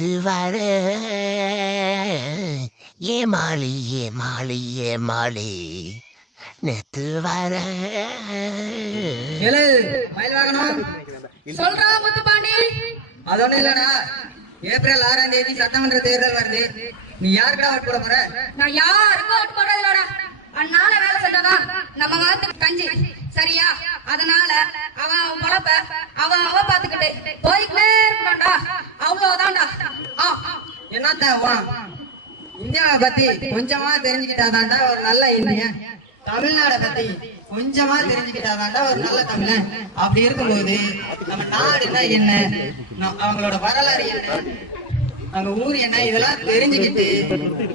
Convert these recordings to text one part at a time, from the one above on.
நேத்து வர ஏமாளி ஏமாளி ஏமாளி நேத்து வர சொல்றா முத்துப்பாண்டி. அது ஒண்ணும் இல்லடா, ஏப்ரல் 6ஆம் தேதி சட்டமன்ற தேர்தல் வருது. நீ யாருக்கா ஓட்டு போட போற? நான் யாருக்கும் ஓட்டு போடுறது இல்லடா. அண்ணால வேலை செஞ்சாதான் நம்ம மகத்துக்கு கஞ்சி, சரியா? அதனால அவன் பொழப்ப அவன் பாத்துக்கிட்டு போய்கிட்டே இருக்கணும்டா. அவ்வளவுதான்டா. என்னத்த இந்தியாவை பத்தி கொஞ்சமா தெரிஞ்சுக்கிட்டாதான்டா ஒரு நல்ல இந்தியன். தமிழ்நாட பத்தி கொஞ்சமா தெரிஞ்சுக்கிட்டாதான்டா ஒரு நல்ல தமிழன். அப்படி இருக்கும்போது நம்ம நாடுனா என்ன, அவங்களோட வரலாறு என்ன, அவங்க ஊர் என்ன, இதெல்லாம் தெரிஞ்சுக்கிட்டு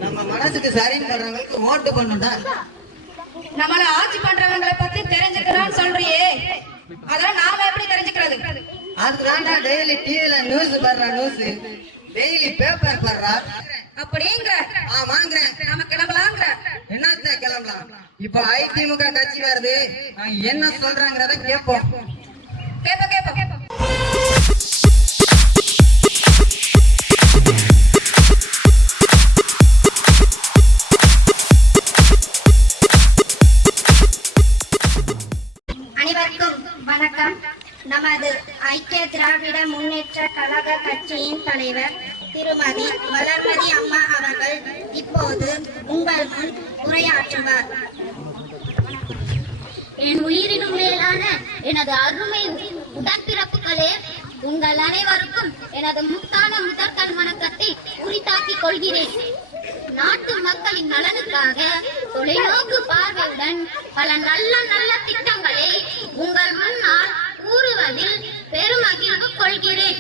நம்ம மனசுக்கு சரின்னு சொல்றவங்களுக்கு ஓட்டு பண்ணுடா. நம்மள ஆட்சி பண்றவங்களை பத்தி தெரிஞ்சுக்கணும்னு சொல்றியே, அதெல்லாம் நாம எப்படி தெரிஞ்சுக்கிறது? அதுதான்டா டெய்லி டிவில நியூஸ் வர்ற நியூஸ், டெய்லி பேப்பர் வர்றா. அப்படிங்க வாங்குறேன். நாம கிளம்பலாங்கிற. என்னத்த கிளம்பலாம்? இப்ப அதிமுக கட்சி வருது, என்ன சொல்றாங்கிறத கேட்போம். கேப்ப அனைவருக்கும் வணக்கம். நமது ஐக்கிய திராவிட முன்னேற்ற கழக கட்சியின் தலைவர் திருமதி வளர்மதி அம்மா அவர்கள் இப்போது உங்கள் முன் உரையாற்றுவார். என் உயிரினும் மேலான எனது அருமை உடன்பிறப்புகளே, உங்கள் அனைவருக்கும் எனது முத்தான முதற்கண் வணக்கத்தை உரித்தாக்கிக் கொள்கிறேன். நாட்டு மக்களின் நலனுக்காக தொலைநோக்கு பார்வையுடன் பல நல்ல நல்ல திட்டங்களை உங்கள் முன்னால் கூறுவதில் பெருமகிழ்வு கொள்கிறேன்.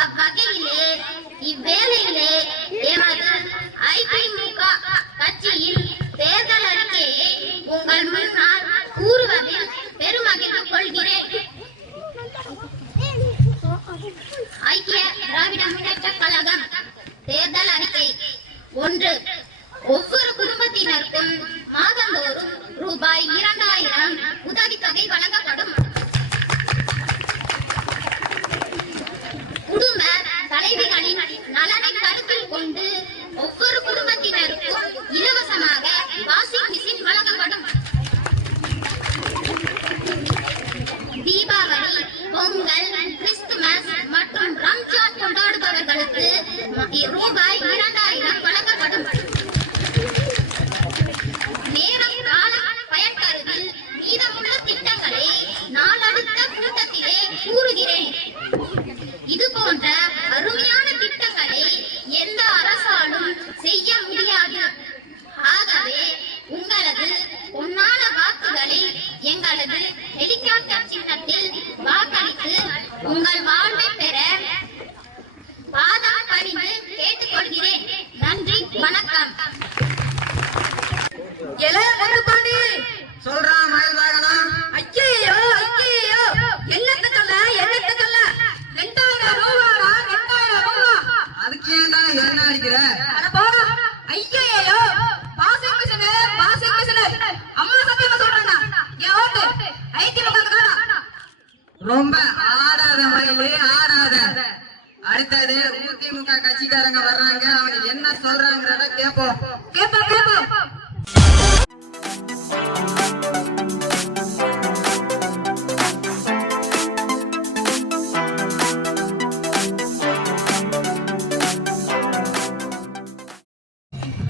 அவ்வகையிலே இவ்வேளையிலே எமது அதிமுக கட்சியின் தேர்தல் அறிக்கையை உங்கள் முன்னால் கூறுவதில் பெருமகிழ்வு கொள்கிறேன். ஐக்கிய திராவிட முன்னேற்ற கழகம் தேர்தல் அறிக்கை 1. ஒவ்வொரு குடும்பத்தினருக்கும் மாதந்தோறும் ரூபாய் 2000 உதவித்தொகை வழங்கப்படும். குடும்ப தலைவிகளின் நலனை கருத்தில் கொண்டு ஒவ்வொரு குடும்பத்தினருக்கும் இலவசமாக வாஷிங் மிஷின் வழங்கப்படும். தீபாவளி, பொங்கல், கிறிஸ்துமஸ் மற்றும் ரம்ஜான் கொண்டாடுபவர்களுக்கு ரூபாய் 2000 வழங்கப்படும். நேரம் கால பயன் கருதி மீதமுள்ள திட்டங்களை நாளடுத்த கூட்டத்திலே கூறுகிறேன். இது போன்ற அருமையான திட்டங்களை எந்த அரசாலும் செய்ய முடியாது. ஆகவே உங்களது பொன்னான வாக்குகளை எங்களது ஹெலிகாப்டர் சின்னத்தில் வாக்களித்து உங்கள் வாழ்வை பெற பாதம் பணிந்து கேட்டுக்கொள்கிறேன். நன்றி, வணக்கம். சொல்றா மயில்வாகனம். ஐயோ என்னத்த சொல்ல 2000 ரூபாடா, 2000 ரூபா. அதுக்கு ஏன்டா என்ன அடிக்கிற? அட போடா. ஐயோ வாஷிங் மிஷின் அம்மா சத்தியமா சொல்றேன்டா, என் ஓட்டு அதிமுக தானா. ரொம்ப ஆடாத மயிலே, ஆடாத. அடுத்தது அதிமுக கட்சிக்காரங்க வர்றாங்க, அவங்க என்ன சொல்றாங்கிறத கேட்போம்.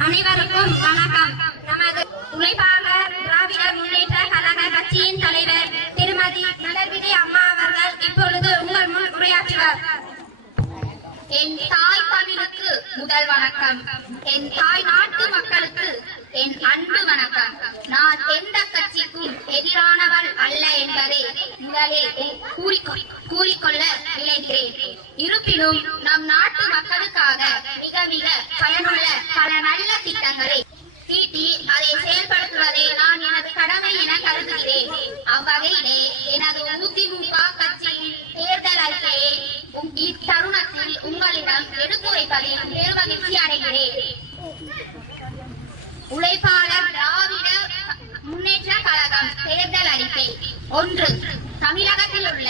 அனைவருக்கும் வணக்கம். நமது உழைப்பாளர் திராவிட முன்னேற்ற கழக கட்சியின் தலைவர் திருமதி வளர்மதி அம்மா அவர்கள் இப்பொழுது உங்கள் முன் உரையாற்றுவார். என் தாய் தமிழுக்கு முதல் வணக்கம். என் தாய் நாட்டு மக்களுக்கு என் அன்பு வணக்கம். நான் எந்த கட்சிக்கும் எதிரானவள் அல்ல என்பதை முதலில் கூறிக்கொள்ள விளைகிறேன். இருப்பினும் நம் நாட்டு மக்களுக்காக மிக மிக பயனுள்ள பல நல்ல திட்டங்களை தீட்டி அதை செயல்படுத்துவதை நான் எனது கடமை என கருதுகிறேன். அவ்வகையிலே எனது அதிமுக கட்சியின் தேர்தல் அறிக்கையை இத்தருணத்தில் உங்களிடம் எடுத்துரைப்பதில் பெருமகிழ்ச்சி அடைகிறேன். உழைப்பாளர் திராவிட முன்னேற்ற கழகம் தேர்தல் அறிக்கை 1. தமிழகத்தில் உள்ள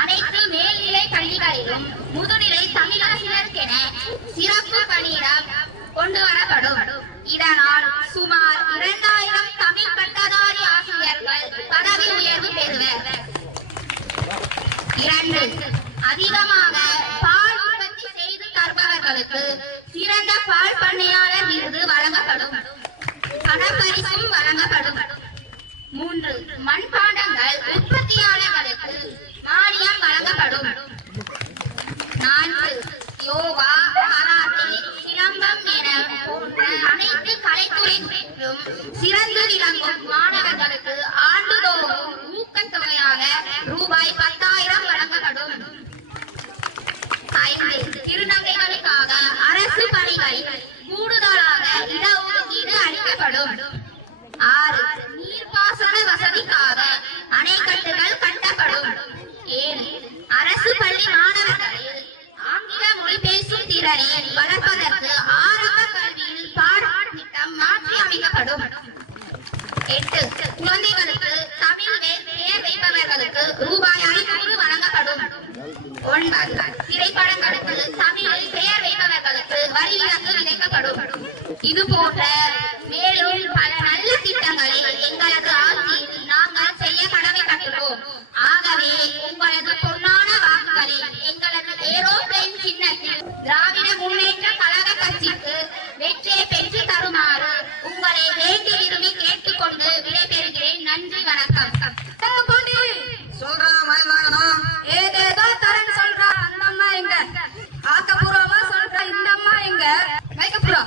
அனைத்து மேல்நிலை பள்ளிகளிலும் முதுநிலை தமிழாசிரியருக்கென மாணவர்களுக்கு சிறந்த பால் பண்ணையாளர் விருது வழங்கப்படும். பணப்பரிசும் வழங்கப்படும். 3 மண்பாண்டங்கள் உற்பத்தியாளர்களுக்கு மானியம் வழங்கப்படும். 4 யோகா, கராத்தே, சிலம்பம் என போன்ற அனைத்து கலைத்துறைகளிலும் சிறந்து விளங்கும் மாணவர்களுக்கு ஆண்டுதோறும் ஊக்கத்தொகையாக ரூபாய் 10,000 வழங்கப்படும். 5 திருநங்கைகளுக்காக அரசு பணிகளில் கூடுதலாக இடஒதுக்கீடு அளிக்கப்படும். 6 நீர்ப்பாசன வசதிக்காக அணைக்கட்டுகள் கட்டப்படும். 7 அரசு பள்ளி மாணவர்களில் ஆங்கில மொழி பேசும் திறனை வளர்ப்பதற்கு ஆரம்ப கல்வியில் பாடத்திட்டம் மாற்றி அமைக்கப்படும். 8 குழந்தைகளுக்கு தமிழ் பெயர் வைப்பவர்களுக்கு ரூபாய் 500 வழங்கப்படும். 9 திரைப்படங்களுக்கு தமிழில் பெயர் வைப்பவர்களுக்கு வரி விலக்கு விதிக்கப்படும். இது போன்ற மேலும் பல நல்ல திட்டங்களை எங்களது ஆட்சியில் நாங்கள் செய்ய கடமைப்பட்டுள்ளோம். ஆகவே உங்களது பொன்னான வாக்குகளை எங்களது ஏரோப்ளேன் சின்னத்தில் திராவிட முன்னேற்ற கழக கட்சிக்கு வெற்றியை பெற்று தருமாறு உங்களை வேண்டி விரும்பி கேட்டுக்கொண்டு விடைபெறுகிறேன். நன்றி, வணக்கம். சொல்றான் மயந்தாங்கண்ணா. ஏதேதோ தரேன்னு சொல்றா அந்த அம்மா எங்க, ஆக்கப்பூர்வமா சொல்ற இந்த அம்மா எங்க, மைக்கப்புறா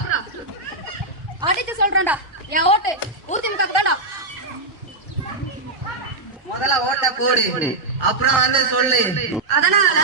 அடிச்சு சொல்றேன்டா, என் ஓட்டு அதிமுக தான்டா. முதல்ல ஓட்ட போடு, அப்புறம் வந்து சொல்லு. அதனால